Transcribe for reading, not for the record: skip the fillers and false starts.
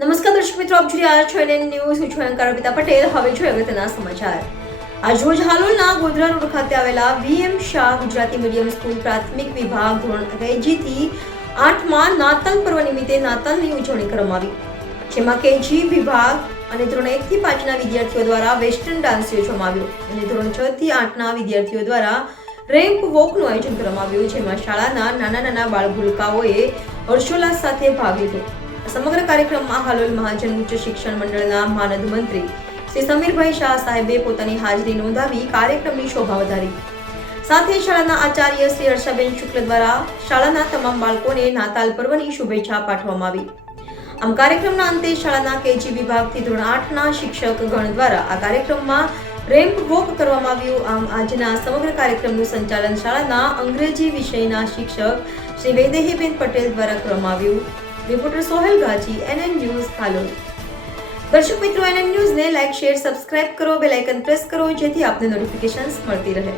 નમસ્કાર દર્શક મિત્રો, આપ જોઈ રહ્યા છો NN ન્યૂઝ. હું છું અંકિતા પટેલ. હવે જોઈએ અગત્યના સમાચાર. આજરોજ હાલોલના ગોધરા રોડ ખાતે આવેલા VM Shah Gujarati medium school પ્રાથમિક વિભાગ ધોરણ 2 થી 8માં નાતાલ પર્વ નિમિત્તે નાતાલની ઉજવણી કરવામાં આવી, જેમાં KG વિભાગ અને ધોરણ 1 થી 5ના વિદ્યાર્થીઓ દ્વારા વેસ્ટર્ન ડાન્સ યોજવામાં આવ્યો અને ધોરણ 6 થી 8ના વિદ્યાર્થીઓ દ્વારા રેમ્પ વોકનું આયોજન કરવામાં આવ્યું, જેમાં શાળાના નાના બાળભૂલકાઓએ હર્ષોલ્લાસ સાથે ભાગ લીધો. સમગ્ર કાર્યક્રમમાં હાલોલ મહાજન ઉચ્ચ શિક્ષણ મંડળના માનદ મંત્રી શ્રી સમીરભાઈ શાહ સાહેબે પોતાની હાજરી નોંધાવી કાર્યક્રમની શોભા વધારી. સાથે શાળાના આચાર્ય શ્રી હર્ષાબેન શુક્લ દ્વારા શાળાના તમામ બાળકોને નાતાલ પર્વની શુભેચ્છા પાઠવવામાં આવી. આમ કાર્યક્રમના અંતે શાળાના KG વિભાગથી ધોરણ 8ના શિક્ષક ગણ દ્વારા આ કાર્યક્રમમાં રેમ્પ વોક કરવામાં આવ્યું. આમ આજના સમગ્ર કાર્યક્રમનું સંચાલન શાળાના અંગ્રેજી વિષયના શિક્ષક શ્રી વૈદેહીબેન પટેલ દ્વારા કરવામાં આવ્યું. Reporter Sohel Gazi, NN news, Halol. દર્શક મિત્રો, NN ન્યૂઝને લાઇક, શેર, સબસ્ક્રાઇબ કરો, બેલ આઇકન પ્રેસ કરો, જેથી આપને નોટિફિકેશન્સ મળતી રહે.